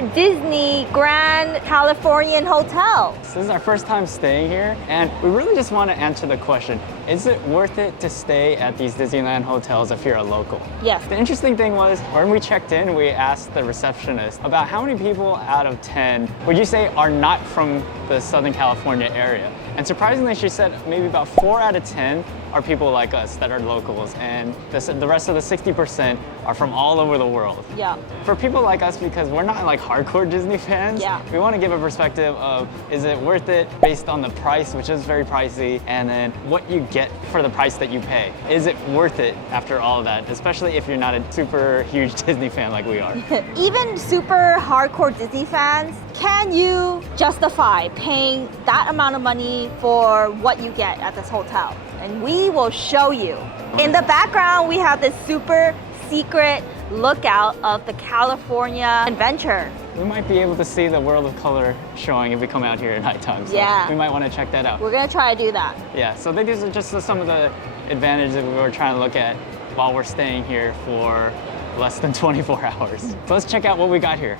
Disney Grand Californian Hotel. This is our first time staying here, and we really just want to answer the question, is it worth it to stay at these Disneyland hotels if you're a local? Yes. The interesting thing was, when we checked in, we asked the receptionist about how many people out of 10 would you say are not from the Southern California area? And surprisingly, she said maybe about 4 out of 10 are people like us that are locals, and the rest of the 60% are from all over the world. Yeah. For people like us, because we're not like hardcore Disney fans, Yeah. we want to give a perspective of, is it worth it based on the price, which is very pricey, and then what you get for the price that you pay. Is it worth it after all of that, especially if you're not a super huge Disney fan like we are? Even super hardcore Disney fans, can you justify paying that amount of money for what you get at this hotel? And we will show you. In the background, we have this super secret lookout of the California Adventure. We might be able to see the world of color showing if we come out here at nighttime. So Yeah. we might want to check that out. We're gonna try to do that. Yeah, so these are just some of the advantages that we were trying to look at while we're staying here for less than 24 hours. So let's check out what we got here.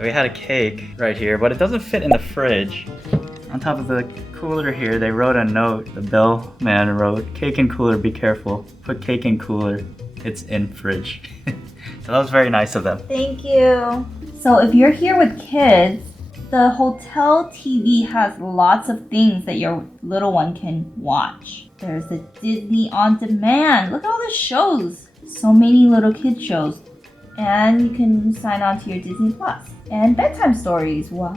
We had a cake right here, but it doesn't fit in the fridge. On top of the cooler here, they wrote a note. The bellman wrote, "Cake in cooler, be careful. Put cake in cooler, it's in fridge." So that was very nice of them. Thank you. So if you're here with kids, the hotel TV has lots of things that your little one can watch. There's the Disney On Demand. Look at all the shows. So many little kid shows. And you can sign on to your Disney Plus. And bedtime stories. Wow.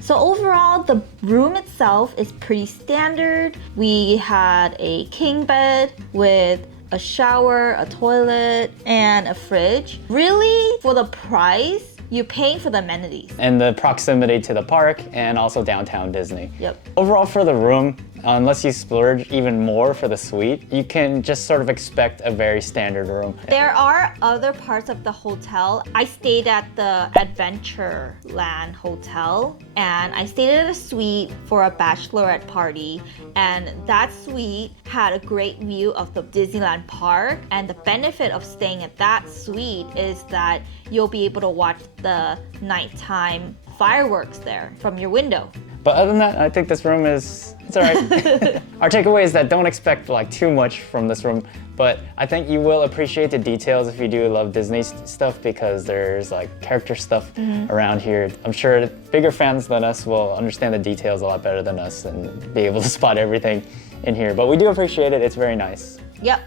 So overall, the room itself is pretty standard. We had a king bed with a shower, a toilet, and a fridge. Really, for the price, you're paying for the amenities. And the proximity to the park and also downtown Disney. Yep. Overall for the room, unless you splurge even more for the suite, you can just sort of expect a very standard room. There are other parts of the hotel. I stayed at the Adventureland Hotel, and I stayed at a suite for a bachelorette party, and that suite had a great view of the Disneyland park. And the benefit of staying at that suite is that you'll be able to watch the nighttime fireworks there from your window. But other than that, I think this room it's all right. Our takeaway is that don't expect like too much from this room, but I think you will appreciate the details if you do love Disney stuff, because there's like character stuff around here. I'm sure bigger fans than us will understand the details a lot better than us and be able to spot everything in here. But we do appreciate it. It's very nice. Yep.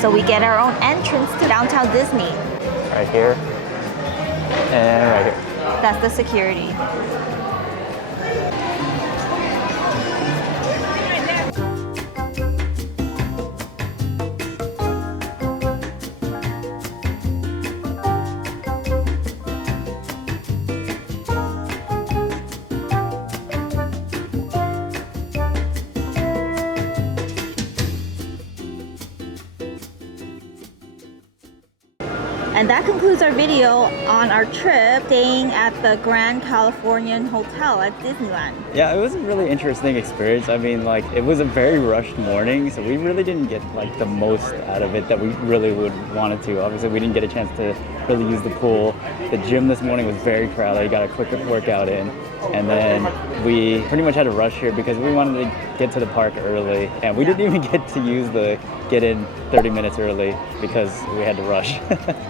So we get our own entrance to downtown Disney. Right here and right here. That's the security. And that concludes our video on our trip staying at the Grand Californian Hotel at Disneyland. Yeah, it was a really interesting experience. I mean, like, it was a very rushed morning, so we really didn't get like the most out of it that we really would wanted to. Obviously, we didn't get a chance to really use the pool. The gym this morning was very crowded. Got a quick workout in, and then we pretty much had to rush here because we wanted to get to the park early, and we didn't even get to use the get in 30 minutes early because we had to rush.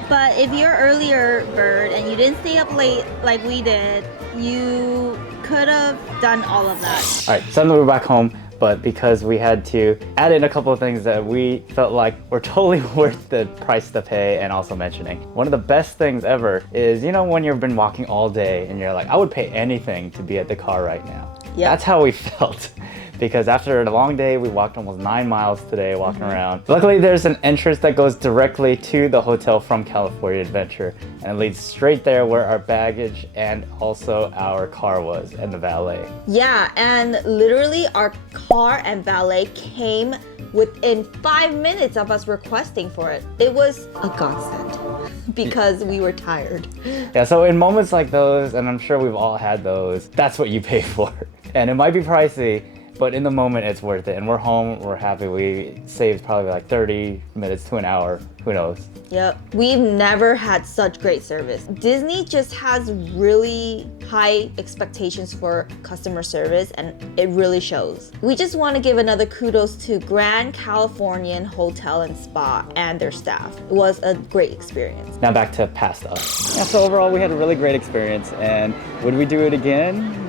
But if you're earlier bird and you didn't stay up late like we did, you could have done all of that. All right, suddenly we're back home, but because we had to add in a couple of things that we felt like were totally worth the price to pay and also mentioning. One of the best things ever is, you know, when you've been walking all day and you're like, I would pay anything to be at the car right now. Yep. That's how we felt. Because after a long day, we walked almost 9 miles today walking around. Luckily, there's an entrance that goes directly to the hotel from California Adventure, and it leads straight there where our baggage and also our car was, and the valet. Yeah, and literally our car and valet came within 5 minutes of us requesting for it. It was a godsend because we were tired. Yeah, so in moments like those, and I'm sure we've all had those, that's what you pay for. And it might be pricey, but in the moment it's worth it. And we're home, we're happy. We saved probably like 30 minutes to an hour, who knows. Yep, we've never had such great service. Disney just has really high expectations for customer service, and it really shows. We just want to give another kudos to Grand Californian Hotel and Spa and their staff. It was a great experience. Now back to past us. Yeah, so overall we had a really great experience, and would we do it again?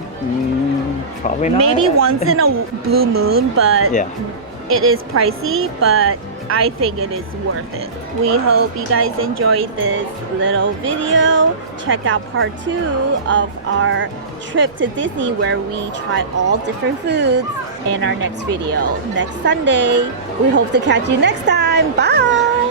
Probably not. Maybe once in a blue moon, but Yeah. it is pricey, but I think it is worth it. We hope you guys enjoyed this little video. Check out part 2 of our trip to Disney where we try all different foods in our next video next Sunday. We hope to catch you next time. Bye!